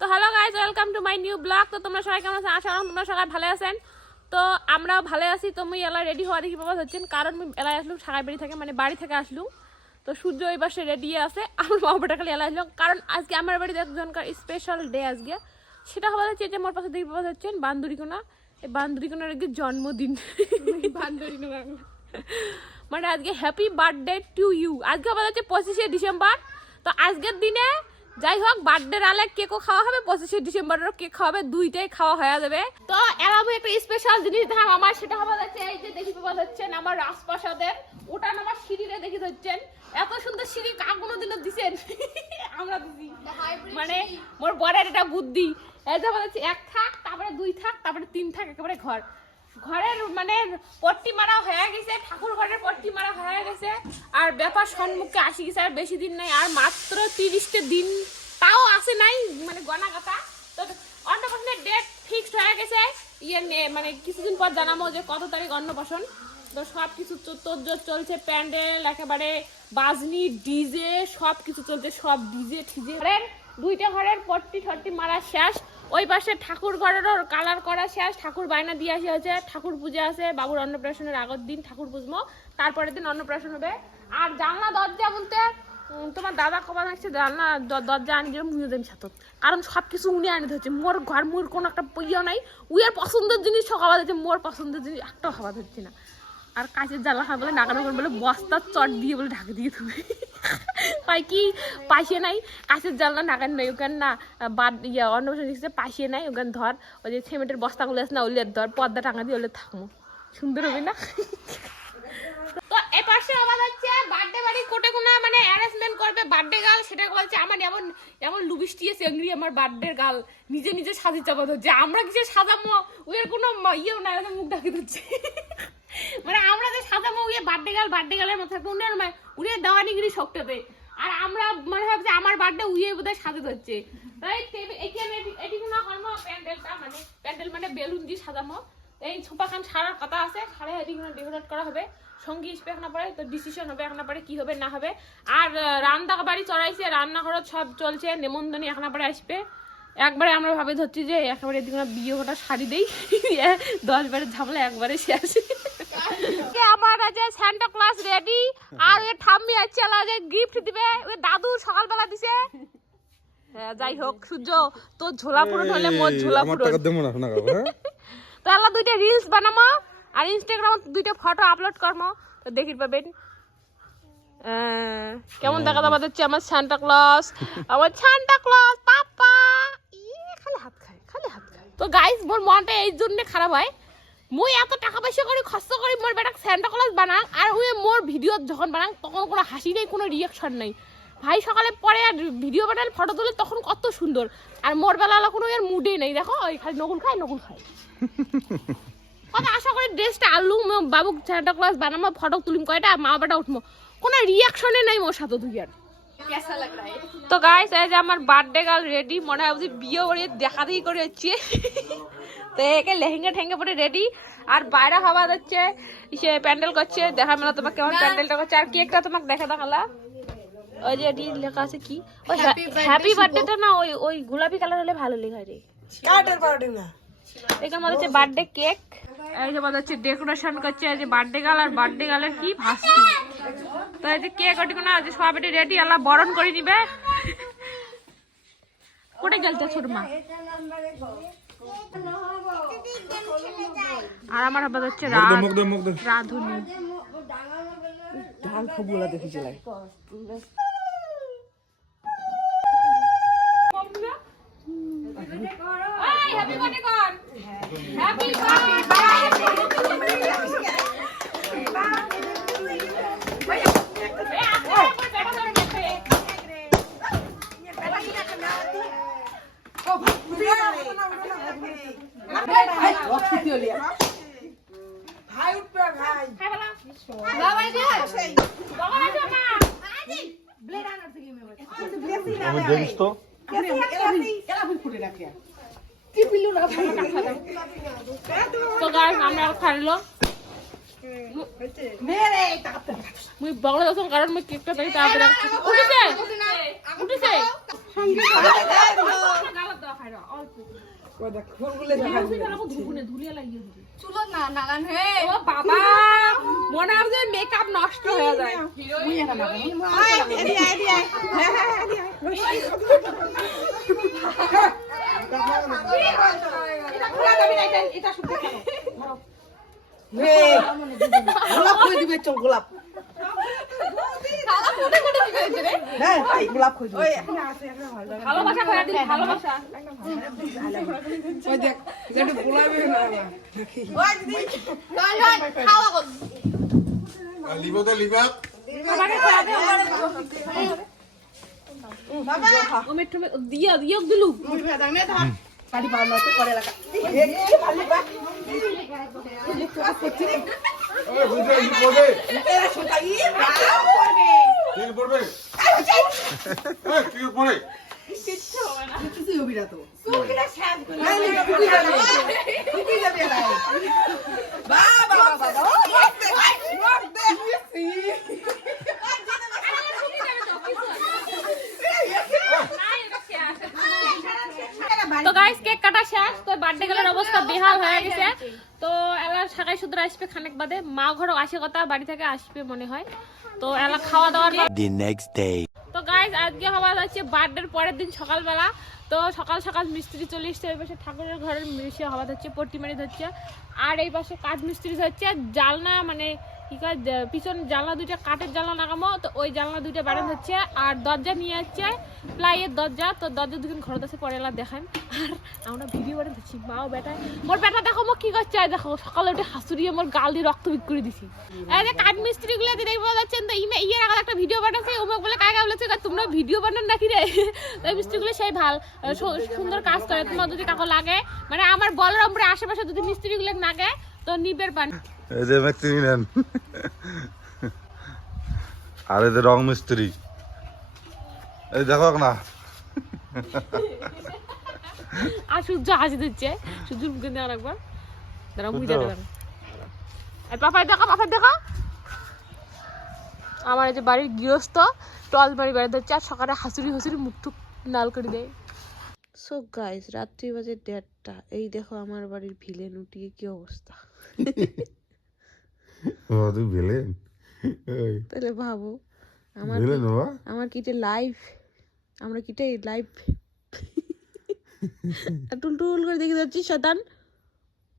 তো hello guys welcome to my new blog তো তোমরা সবাই কেমন আছেন আশা তোমরা সবাই ভালো আছেন। তো আমরাও ভালো আছি। তো মুই এলা রেডি হওয়া দেখি বাবা হচ্ছেন। কারণ মুই এলায় আসলুম, সাগাই বাড়ি থেকে মানে বাড়ি থেকে আসলুম। তো সূর্য ওই পাশে রেডি আছে। আমার মা বাবাটা খালি এলা আসলাম। কারণ আজকে আমার বাড়িতে একজনকার স্পেশাল ডে আজকে। সেটা হওয়া যাচ্ছে যে, মোর পাশে দেখি বাবা হচ্ছেন বান্দুরিকোনা। এই বান্দুরিকোনার আজকে জন্মদিন। বান্দুরিকোনা। মানে আজকে হ্যাপি বার্থডে টু ইউ আজকে আবার হচ্ছে পঁচিশে ডিসেম্বর। তো আজকের দিনে যাই হোক বার্থডের আলে কেকও খাওয়া হবে পঁচিশে ডিসেম্বরেরও কেক খাওয়া হবে দুইটাই খাওয়া হয়ে যাবে। তো এলাবো একটা স্পেশাল জিনিস দেখাম আমার সেটা হবে যাচ্ছে এই যে দেখি পাওয়া যাচ্ছেন আমার রাজপ্রাসাদের ওটা আমার সিঁড়িরে দেখি যাচ্ছেন। এত সুন্দর সিঁড়ি কা কোনো দিনও দিছেন? আমরা দিছি। মানে মোর বড়ের এটা বুদ্ধি। এই যে বলেছি এক থাক তারপরে দুই থাক তারপরে তিন থাক একেবারে ঘর। ঘরের মানে পট্টি মারা হয়ে গেছে, ঠাকুর ঘরের পট্টি মারা হয়ে গেছে, আর ব্যাপার সম্মুখে আসি গেছে আর বেশি দিন নাই, আর মাত্র তিরিশটা দিন তাও আসে নাই মানে গনা কথা তো অন্নপ্রাশনের ডেট ফিক্সড হয়ে গেছে ইয়ে মানে কিছুদিন পর জানাব যে কত তারিখ অন্নপ্রাশন। তো সব কিছু তোর চলছে, প্যান্ডেল, একেবারে বাজনি, ডিজে সব কিছু চলছে, সব ডিজে, ঠিজে। ঘরের, দুইটা ঘরের পট্টি ঠট্টি মারা শেষ। ওই পাশে ঠাকুর ঘরেরও কালার করা শেষ ঠাকুর বায়না দিয়ে আসা হয়েছে। ঠাকুর পূজা আছে, বাবুর অন্নপ্রাশনের আগের দিন ঠাকুর পুজবো তারপরের দিন অন্নপ্রাশন হবে। আর জানলা, দরজা বলতে তোমার দাদা কবা দেখছে জানলা দরজা আনি দিলাম দেন সাথত কারণ সব কিছু উনি আনি ধরছে। মোর ঘর, মোর কোনো একটা ইয়ে নাই। উইয়ের পছন্দের জিনিস খাওয়া যাচ্ছে মোর পছন্দের জিনিস একটাও খাওয়া ধরছে না। আর কাঁচের জানলা খাওয়া বলে করে বলে বস্তার চট দিয়ে বলে ঢাকে দিয়ে তুমি পাই কি? পাশে নাই। কাঁচের জানলা নাকান নাই। ওখান না, বাদ ইয়ে অন্নপ্রাশন দিচ্ছে পাশে নাই। ওখান ধর, ওই যে সিমেন্টের বস্তাগুলো আছে না ওলে ধর পর্দা টাঙা দিয়ে ওলে থাকব। সুন্দর হবে না? তো এ পাশে হচ্ছে বার্থডে বাড়ি কোটে কোনা মানে অ্যারেঞ্জমেন্ট করবে বার্থডে গাল সেটা বলছে, আমার এমন এমন লুবিষ্টি আছে এঙ্গরি আমার বার্থডে গাল নিজে নিজে সাজি চাপা ধরছে। আমরা কিছু সাজামো ওয়ের কোনো ইয়েও ওদের মুখ ঢাকে ধরছে। মানে আমরা যে সাজামো উয়ে বার্থডে গাল বার্থডে গালের মতো থাকবে উনার মানে উনি দেওয়ানিগিরি শক্ততে আর আমরা মনে ভাবছি আমার বার্থডে উইয়ে বোধহয় সাজে ধরছে তাই টেবিল- এখানে এটি- এটি কোনো প্যান্ডেলটা মানে প্যান্ডেল মানে বেলুন দিয়ে সাজামো এই ছোপাখান সারার কথা আছে সাড়ে এদিকে ডেকোরেট করা হবে। সঙ্গী আসবে এখন পরে তো ডিসিশন হবে, এখন পরে কি হবে, না হবে। আর রান্না বাড়ি চড়াইছে রান্নাঘর সব চলছে নেমন্তনি এখন পরে আসবে। একবারে আমরা ভাবে ধরছি যে একেবারে এদিকে বিয়ে ওটা শাড়ি দেই। দশ বারের ঝামেলা একবারে শেষ। কে আমার স্যান্টা ক্লাস রেডি আর ওই ঠাম্মি আছে যে গিফট দিবে ওই দাদু সকালবেলা দিছে। হ্যাঁ, যাই হোক সূর্য তোর ঝোলা পূরণ হলে মোর ঝোলা পূরণ। টাকা দেবো না শোনা হ্যাঁ? তো আল্লাহ দুইটা রিলস বানামো আর ইনস্টাগ্রামে দুইটা ফটো আপলোড করমো তো দেখি পাবেন। কেমন দেখা যাবে হচ্ছে আমার সান্টা ক্লস আমার সান্টা ক্লস পাপা! খালি হাত খায় খালি হাত খায়। তো গাইস মোর মনটা এই জন্য খারাপ হয়। মুই এত টাকা পয়সা করে খরচ করি মোর বেটা সান্টা ক্লস বানাং আর ওই মোর ভিডিও যখন বানাং তখন কোনো হাসি নেই কোনো রিয়াকশন নেই। ভাই সকালে পরে আর ভিডিও বানালে ফটো তুলে তখন কত সুন্দর। আর মোর বেলা কোনো এর মুডে নেই দেখো ওই খালি নকুল খায় নকুল খায়। কত আশা করি ড্রেসটা আলু বাবু সান্টা ক্লাস বানাবো ফটো তুলিম কয়টা মা বাবাটা উঠবো কোনো রিয়াকশনে নাই মোর সাথে দুই আর। তো গাইস এই যে আমার বার্থডে গার্ল রেডি মনে হয় বুঝি বিয়ে করে দেখা দেখি করে হচ্ছে তো একে লেহেঙ্গা ঠেঙ্গা পরে রেডি আর বাইরে হওয়া যাচ্ছে সে প্যান্ডেল করছে দেখা মেলা তোমাকে কেমন প্যান্ডেলটা করছে আর কেকটা তোমাকে দেখা দেখালা ওই যে এটি লেখা আছে কি? ওই হ্যাপি বার্থডেটা না ওই ওই গোলাপি কালার হলে ভালো লেখা রে। না। এখানে মনে হচ্ছে বার্থডে কেক এই যে মনে হচ্ছে ডেকোরেশন করছে এই যে বার্থডে গাল আর বার্থডে গালের কি ভাস্তি। তো এই যে কেক ওটি কোনো যে সব এটি রেডি আল্লাহ বরণ করে নিবে। কোটে গেলতে ছোট মা? আর আমার আবার হচ্ছে রাধুনি। দেখেছিলাম হ্যাপি বার্থডে কর হ্যাপি বার্থডে আমি দেখিস তো আমরা খাইলো মুই বগলা যখন কারণ মুই কেকটা পাই তারপরে উঠিছে উঠিছে। ধুকুনে, ধুলিয়া লাগিয়ে দিবি। ও বাবা মনে হয় যে মেকআপ নষ্ট হয়ে যায়। গোলাপ করে দিবে চল গোলাপ হ্যাঁ গোলাপ ভালোবাসা ভালোবাসা ওই দেখ গোলাপে না লিবো দে লিবা। দিয়া দিয়া দিলু কাটি পার না। তো। করে লাগা ভালো বা ওই বুঝে লিবো দে এরা সুতা ই কি পড়বে এই কি পড়ে কিছু হবি না তো সুকিরা সাজ করে না সুকি যাবে সুকি যাবে না বাবা বাবা রক দে রক দে তো গাইস কেক কাটা শেষ তো বার্থডে গেলের অবস্থা বেহাল হয়ে গেছে তো এলার সাকাই শুধু আসবে খানেক বাদে। মা ঘরও আসে কথা বাড়ি থেকে আসবে মনে হয়। তো এলা খাওয়া দাওয়ার তো গাইজ আজকে হওয়া যাচ্ছে বার্থডের পরের দিন সকালবেলা। তো সকাল সকাল মিস্ত্রি চলে এসছে ওই পাশে ঠাকুরের ঘরের মিশে হওয়া যাচ্ছে পট্টি মারি ধরছে। আর এই পাশে কাজ মিস্ত্রি ধরছে জালনা মানে পিছন জানলা দুইটা, কাঠের জানলা লাগামো, তো ওই জানলা দুইটা বাড়ানো হচ্ছে, আর দরজা নিয়ে যাচ্ছে প্লাইয়ের দরজা, তো দরজা দুদিন ঘর আছে, পরে এলা দেখান। আর আমরা ভিডিও বাড়ি দিচ্ছি, মাও বেটায়। মোর বেটা দেখো মো কি করছে দেখো, সকালে উঠে হাসুরিয়ে মোর গাল দিয়ে রক্ত বিক করে দিছি। যে কাঠ মিস্ত্রি গুলো দেখতে পাচ্ছেন তো ইমে ইয়ের আগে একটা ভিডিও বানাচ্ছে ওমে বলে, কাকা বলেছে তোমরা ভিডিও বানান নাকি রে? মিস্ত্রি গুলো সেই ভালো সুন্দর কাজ করে তোমার যদি কাকো লাগে মানে আমার বলরামপুরে আশেপাশে যদি মিস্ত্রি গুলো লাগে তো নিবের পান এই যে ব্যক্তি নেন। আর এদের রং মিস্ত্রি। এই দেখো না। আর সূর্য হাসি দিচ্ছে। সূর্যর মুখে দেওয়া একবার। দাঁড়া মুই সূর্য। যাবে পাপাই দেখা পাপাই দেখা। আমার এই যে বাড়ির গৃহস্থ টল বাড়ি বেড়াতে হচ্ছে আর সকালে হাসুরি হাসুরি মুখ টুক নাল করে দেয়। সো গাইস রাত্রি বাজে দেড়টা। এই দেখো আমার বাড়ির ভিলেন উঠিয়ে কি অবস্থা? ও তুই ভিলেন তাহলে ভাবো আমার ভেলেন বাবা আমার কিটে লাইভ আমরা কিটে লাইভ টুল টুল করে দেখে যাচ্ছি শতান